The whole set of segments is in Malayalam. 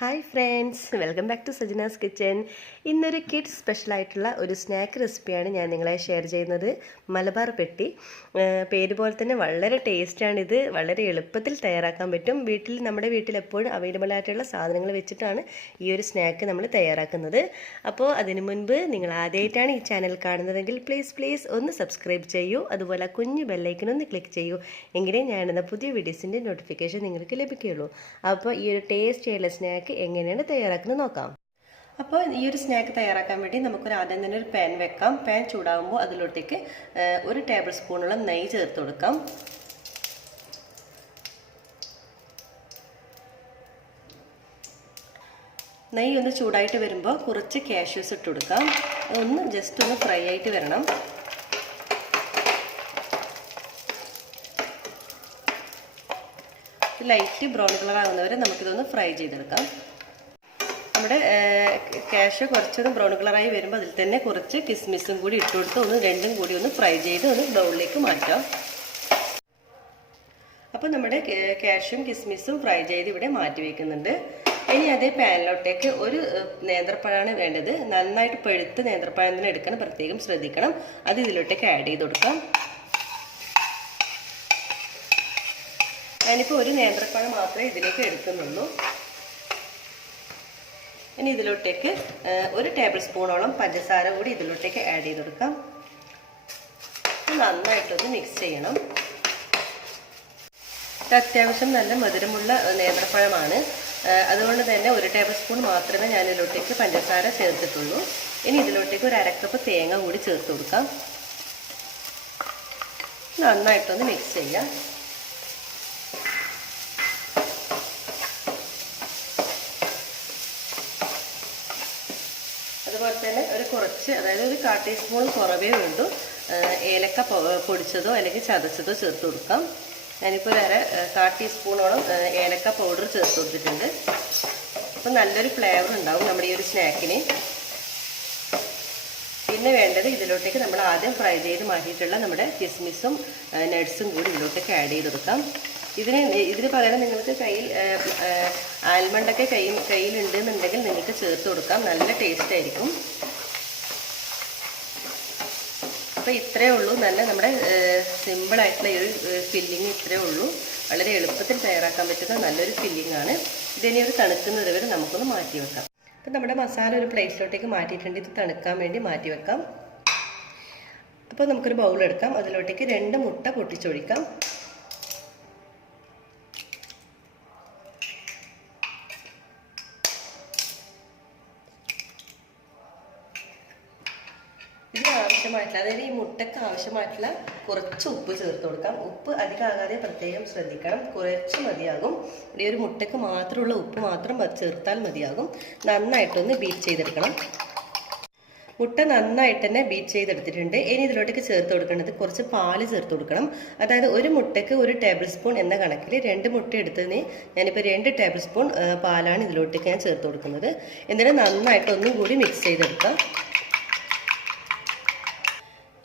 Hi friends, welcome back to സജനാസ് കിച്ചൻ. ഇന്നൊരു കിഡ്സ് സ്പെഷ്യലായിട്ടുള്ള ഒരു സ്നാക്ക് റെസിപ്പിയാണ് ഞാൻ നിങ്ങളെ ഷെയർ ചെയ്യുന്നത്. മലബാർ പെട്ടി. പേര് പോലെ തന്നെ വളരെ ടേസ്റ്റാണിത്. വളരെ എളുപ്പത്തിൽ തയ്യാറാക്കാൻ പറ്റും. നമ്മുടെ വീട്ടിൽ എപ്പോഴും അവൈലബിൾ ആയിട്ടുള്ള സാധനങ്ങൾ വെച്ചിട്ടാണ് ഈ ഒരു സ്നാക്ക് നമ്മൾ തയ്യാറാക്കുന്നത്. അപ്പോൾ അതിനു മുൻപ് നിങ്ങൾ ആദ്യമായിട്ടാണ് ഈ ചാനൽ കാണുന്നതെങ്കിൽ പ്ലീസ് ഒന്ന് സബ്സ്ക്രൈബ് ചെയ്യൂ. അതുപോലെ കുഞ്ഞു ബെല്ലൈക്കൺ ഒന്ന് ക്ലിക്ക് ചെയ്യൂ. എങ്കിലേ ഞാനെന്ന പുതിയ വീഡിയോസിൻ്റെ നോട്ടിഫിക്കേഷൻ നിങ്ങൾക്ക് ലഭിക്കുകയുള്ളൂ. അപ്പോൾ ഈ ഒരു ടേസ്റ്റിയുള്ള സ്നാക്ക് എങ്ങനെയാണ് തയ്യാറാക്കുന്നത് നോക്കാം. അപ്പോൾ ഈ ഒരു സ്നാക്ക് തയ്യാറാക്കാൻ വേണ്ടി നമുക്കൊരു ആദ്യം തന്നെ ഒരു പാൻ വെക്കാം. പാൻ ചൂടാകുമ്പോൾ അതിലോട്ടേക്ക് 1 ടേബിൾ സ്പൂണോളം നെയ്യ് ചേർത്ത് കൊടുക്കാം. നെയ്യ് ഒന്ന് ചൂടായിട്ട് വരുമ്പോൾ കുറച്ച് കാഷ്യൂസ് ഇട്ട് കൊടുക്കാം. ഒന്ന് ജസ്റ്റ് ഒന്ന് ഫ്രൈ ആയിട്ട് വരണം. ലൈറ്റ് ബ്രൗൺ കളർ ആകുന്നവരെ നമുക്കിതൊന്ന് ഫ്രൈ ചെയ്തെടുക്കാം. നമ്മുടെ കാഷ്യൂ കുറച്ചൊന്ന് ബ്രൗൺ കളറായി വരുമ്പോൾ അതിൽ തന്നെ കുറച്ച് കിസ്മിസും കൂടി ഇട്ട് കൊടുത്ത് രണ്ടും കൂടി ഒന്ന് ഫ്രൈ ചെയ്ത് ബൗളിലേക്ക് മാറ്റാം. അപ്പോൾ നമ്മുടെ കാഷ്യൂം കിസ്മിസും ഫ്രൈ ചെയ്ത് ഇവിടെ മാറ്റി വയ്ക്കുന്നുണ്ട്. ഇനി അതേ പാനിലോട്ടേക്ക് ഒരു നേന്ത്രപ്പഴമാണ് വേണ്ടത്. നന്നായിട്ട് പഴുത്ത് നേന്ത്രപ്പഴം തന്നെ എടുക്കണം, പ്രത്യേകം ശ്രദ്ധിക്കണം. അത് ഇതിലോട്ടേക്ക് ആഡ് ചെയ്ത് കൊടുക്കാം. ഞാനിപ്പോൾ ഒരു നേന്ത്രപ്പഴം മാത്രമേ ഇതിലേക്ക് എടുക്കുന്നുള്ളൂ. ഇനി ഇതിലോട്ടേക്ക് 1 ടേബിൾ സ്പൂണോളം പഞ്ചസാര കൂടി ഇതിലോട്ടേക്ക് ആഡ് ചെയ്ത് കൊടുക്കാം. നന്നായിട്ടൊന്ന് മിക്സ് ചെയ്യണം. ഇത് അത്യാവശ്യം നല്ല മധുരമുള്ള നേന്ത്രപ്പഴമാണ്. അതുകൊണ്ട് തന്നെ 1 ടേബിൾ സ്പൂൺ മാത്രമേ ഞാൻ ഇതിലോട്ടേക്ക് പഞ്ചസാര ചേർത്തിട്ടുള്ളൂ. ഇനി ഇതിലോട്ടേക്ക് ഒരു 1/2 കപ്പ് തേങ്ങ കൂടി ചേർത്ത് കൊടുക്കാം. നന്നായിട്ടൊന്ന് മിക്സ് ചെയ്യാം. അതുപോലെ തന്നെ കുറച്ച്, അതായത് ഒരു 1/4 ടീസ്പൂൺ കുറവേ വേണ്ടു ഏലക്ക പൊടിച്ചതോ അല്ലെങ്കിൽ ചതച്ചതോ ചേർത്ത് കൊടുക്കാം. ഞാനിപ്പോൾ ഒരു 1/4 ടീസ്പൂണോളം ഏലക്ക പൗഡർ ചേർത്ത് കൊടുത്തിട്ടുണ്ട്. അപ്പോൾ നല്ലൊരു ഫ്ലേവർ ഉണ്ടാവും നമ്മുടെ ഈ ഒരു സ്നാക്കിന്. പിന്നെ വേണ്ടത് ഇതിലോട്ടേക്ക് നമ്മൾ ആദ്യം ഫ്രൈ ചെയ്ത് മാറ്റിയിട്ടുള്ള നമ്മുടെ കിസ്മിസും നട്ട്സും കൂടി ഇതിലോട്ടേക്ക് ആഡ് ചെയ്ത് കൊടുക്കാം. ഇതിന് പകരം നിങ്ങൾക്ക് ആൽമണ്ടൊക്കെ കയ്യിലുണ്ടെന്നുണ്ടെങ്കിൽ നിങ്ങൾക്ക് ചേർത്ത് കൊടുക്കാം. നല്ല ടേസ്റ്റ് ആയിരിക്കും. അപ്പോൾ ഇത്രയേ ഉള്ളൂ. നമ്മുടെ സിമ്പിളായിട്ടുള്ള ഈ ഒരു ഫില്ലിങ് ഇത്രയേ ഉള്ളൂ. വളരെ എളുപ്പത്തിൽ തയ്യാറാക്കാൻ പറ്റുന്ന നല്ലൊരു ഫില്ലിംഗ് ആണ്. ഇതിനെ ഒരു തണുക്കുന്നത് വരെ നമുക്കൊന്ന് മാറ്റി വെക്കാം. അപ്പം നമ്മുടെ മസാല ഒരു പ്ലേറ്റിലോട്ടേക്ക് മാറ്റിയിട്ടുണ്ട്. ഇത് തണുക്കാൻ വേണ്ടി മാറ്റി വെക്കാം. അപ്പോൾ നമുക്കൊരു ബൗൾ എടുക്കാം. അതിലോട്ടേക്ക് 2 മുട്ട പൊട്ടിച്ചൊഴിക്കാം. ആവശ്യമായിട്ടുള്ള, അതായത് ഈ മുട്ടയ്ക്ക് ആവശ്യമായിട്ടുള്ള കുറച്ച് ഉപ്പ് ചേർത്ത് കൊടുക്കാം. ഉപ്പ് അധികമാകാതെ പ്രത്യേകം ശ്രദ്ധിക്കണം. കുറച്ച് മതിയാകും. ഈ ഒരു മുട്ടയ്ക്ക് മാത്രമുള്ള ഉപ്പ് മാത്രം ചേർത്താൽ മതിയാകും. നന്നായിട്ടൊന്ന് ബീറ്റ് ചെയ്തെടുക്കണം. മുട്ട നന്നായിട്ട് തന്നെ ബീറ്റ് ചെയ്തെടുത്തിട്ടുണ്ട്. ഇനി ഇതിലോട്ടേക്ക് ചേർത്ത് കൊടുക്കേണ്ടത് കുറച്ച് പാല് ചേർത്ത് കൊടുക്കണം. അതായത് ഒരു മുട്ടയ്ക്ക് 1 ടേബിൾ സ്പൂൺ എന്ന കണക്കിൽ 2 മുട്ട എടുത്തതിന് ഞാനിപ്പോൾ 2 ടേബിൾ സ്പൂൺ പാലാണ് ഇതിലോട്ടേക്ക് ഞാൻ ചേർത്ത് കൊടുക്കുന്നത്. എന്നിട്ട് നന്നായിട്ട് ഒന്നും കൂടി മിക്സ് ചെയ്തെടുക്കാം.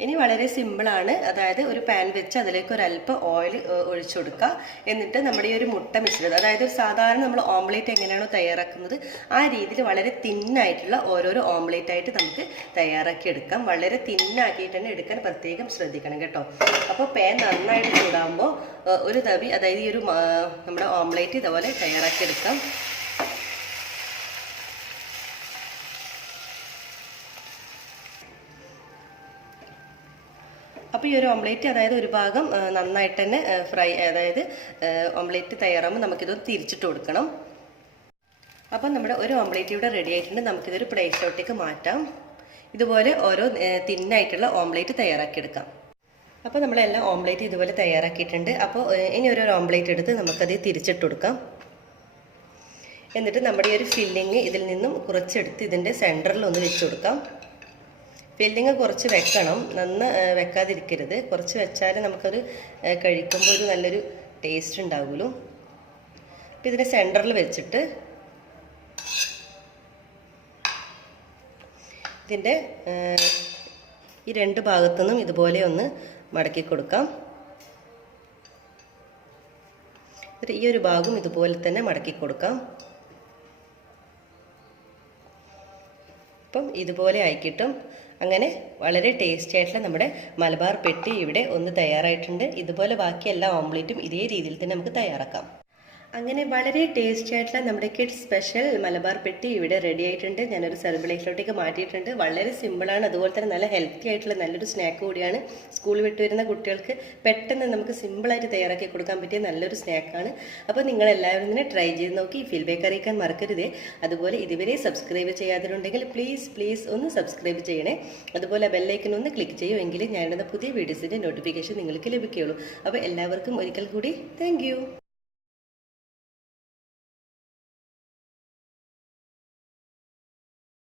ഇനി വളരെ സിമ്പിളാണ്. അതായത് ഒരു പാൻ വെച്ച് അതിലേക്ക് ഒരല്പം ഓയിൽ ഒഴിച്ചു കൊടുക്കുക. എന്നിട്ട് നമ്മുടെ ഈ ഒരു മുട്ട മിശ്രിതം, അതായത് സാധാരണ നമ്മൾ ഓംലേറ്റ് എങ്ങനെയാണോ തയ്യാറാക്കുന്നത് ആ രീതിയിൽ വളരെ തിന്നായിട്ടുള്ള ഓരോരോ ഓംലേറ്റ് ആയിട്ട് നമുക്ക് തയ്യാറാക്കി എടുക്കാം. വളരെ തിന്നാക്കിയിട്ട് തന്നെ എടുക്കാൻ പ്രത്യേകം ശ്രദ്ധിക്കണം കേട്ടോ. അപ്പോൾ പാൻ നന്നായിട്ട് ചൂടാകുമ്പോൾ ഒരു തവി, അതായത് ഈ ഒരു നമ്മുടെ ഓംലേറ്റ് ഇതുപോലെ തയ്യാറാക്കി എടുക്കാം. അപ്പോൾ ഈ ഒരു ഓംലേറ്റ്, അതായത് ഒരു ഭാഗം നന്നായിട്ട് തന്നെ അതായത് ഓംലേറ്റ് തയ്യാറാകുമ്പോൾ നമുക്കിതൊന്ന് തിരിച്ചിട്ട് കൊടുക്കണം. അപ്പോൾ നമ്മുടെ ഒരു ഓംലേറ്റ് ഇവിടെ റെഡി ആയിട്ടുണ്ട്. നമുക്കിതൊരു പ്ലേറ്റിലോട്ടേക്ക് മാറ്റാം. ഇതുപോലെ ഓരോ തിന്നായിട്ടുള്ള ഓംലേറ്റ് തയ്യാറാക്കിയെടുക്കാം. അപ്പോൾ നമ്മളെല്ലാം ഓംലേറ്റ് ഇതുപോലെ തയ്യാറാക്കിയിട്ടുണ്ട്. അപ്പോൾ ഇനി ഒരു ഓംലേറ്റ് എടുത്ത് നമുക്കത് തിരിച്ചിട്ട് കൊടുക്കാം. എന്നിട്ട് നമ്മുടെ ഈ ഒരു ഫില്ലിങ് ഇതിൽ നിന്നും കുറച്ചെടുത്ത് ഇതിൻ്റെ സെൻറ്ററിൽ ഒന്ന് വെച്ച് കൊടുക്കാം. ഫില്ലിങ് കുറച്ച് വെക്കണം, വെക്കാതിരിക്കരുത്. കുറച്ച് വെച്ചാൽ നമുക്കത് കഴിക്കുമ്പോൾ ഒരു നല്ലൊരു ടേസ്റ്റ് ഉണ്ടാവുമല്ലോ. അപ്പം ഇതിൻ്റെ സെൻറ്ററിൽ വെച്ചിട്ട് ഇതിൻ്റെ ഈ 2 ഭാഗത്തുനിന്നും ഇതുപോലെ ഒന്ന് മടക്കി കൊടുക്കാം. ഈ ഒരു ഭാഗം ഇതുപോലെ തന്നെ മടക്കി കൊടുക്കാം. അപ്പം ഇതുപോലെ ആയി കിട്ടും. അങ്ങനെ വളരെ ടേസ്റ്റി ആയിട്ടുള്ള നമ്മുടെ മലബാർ പെട്ടി ഇവിടെ ഒന്ന് തയ്യാറായിട്ടുണ്ട്. ഇതുപോലെ ബാക്കി എല്ലാ ഓംലെറ്റും ഇതേ രീതിയിൽ തന്നെ നമുക്ക് തയ്യാറാക്കാം. അങ്ങനെ വളരെ ടേസ്റ്റി ആയിട്ടുള്ള നമ്മുടെ കിഡ്സ് സ്പെഷ്യൽ മലബാർ പെട്ടി ഇവിടെ റെഡി ആയിട്ടുണ്ട്. ഞാനൊരു സെർവ് പ്ലേറ്റിലോട്ടേക്ക് മാറ്റിയിട്ടുണ്ട്. വളരെ സിമ്പിളാണ്, അതുപോലെ തന്നെ നല്ല ഹെൽത്തി ആയിട്ടുള്ള നല്ലൊരു സ്നാക്ക് കൂടിയാണ്. സ്കൂൾ വിട്ട് വരുന്ന കുട്ടികൾക്ക് പെട്ടെന്ന് നമുക്ക് സിമ്പിളായിട്ട് തയ്യാറാക്കി കൊടുക്കാൻ പറ്റിയ നല്ലൊരു സ്നാക്കാണ്. അപ്പോൾ നിങ്ങളെല്ലാവരും തന്നെ ട്രൈ ചെയ്ത് നോക്കി ഫീഡ്ബാക്ക് അറിയിക്കാൻ മറക്കരുതേ. അതുപോലെ ഇതുവരെ സബ്സ്ക്രൈബ് ചെയ്യാതിട്ടുണ്ടെങ്കിൽ പ്ലീസ് ഒന്ന് സബ്സ്ക്രൈബ് ചെയ്യണേ. അതുപോലെ ബെല്ലൈക്കൻ ഒന്ന് ക്ലിക്ക് ചെയ്യുമെങ്കിൽ ഞാനിടുന്ന പുതിയ വീഡിയോസിൻ്റെ നോട്ടിഫിക്കേഷൻ നിങ്ങൾക്ക് ലഭിക്കുകയുള്ളൂ. അപ്പോൾ എല്ലാവർക്കും ഒരിക്കൽ കൂടി താങ്ക്